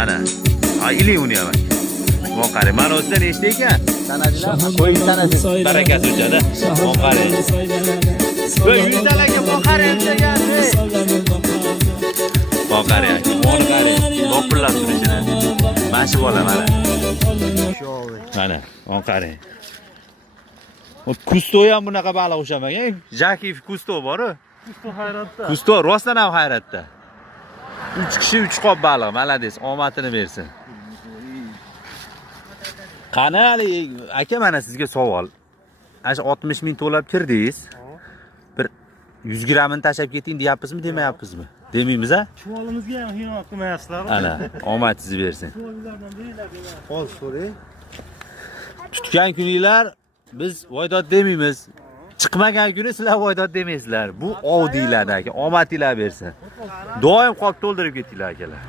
Ana. Ha, iling uni ham. Mon qarang, mana o'zidan nechta ekan? Sanadilar, qo'ying sanadi. Barakasi uchada. Mon qarang. Voy, 100 talaga mon qarang degan. Mon qarang, mon qarang. Do'pillab turishini. Mana shu bola mana. Mana, mon qarang. O Kusto ham bunaqa baliq o'xshamagan. Jakiv Kusto bor-ku. Kusto hayratda. Kusto rostdan ham hayratda. 3 kishi 3 qop baliq, malades, omadini bersin. Qani hali aka, mana sizga savol. Ana 60 ming to'lab kirdingiz. Bir 100 grammini tashab keting deyapsizmi, demayapsizmi? Demaymiz-a? Chuvolimizga ham xiyonat qilmayapsizlar. Ana, omad sizni bersin. Chuvollardan deylar. Hol so'ray. Tutgan kuninglar biz voydod demaymiz. Chiqmagan kuni sizlar voydod demaysizlar. Bu ov deyiladi aka. Omadinglar bersin. Doim qop to'ldirib ketinglar akalar.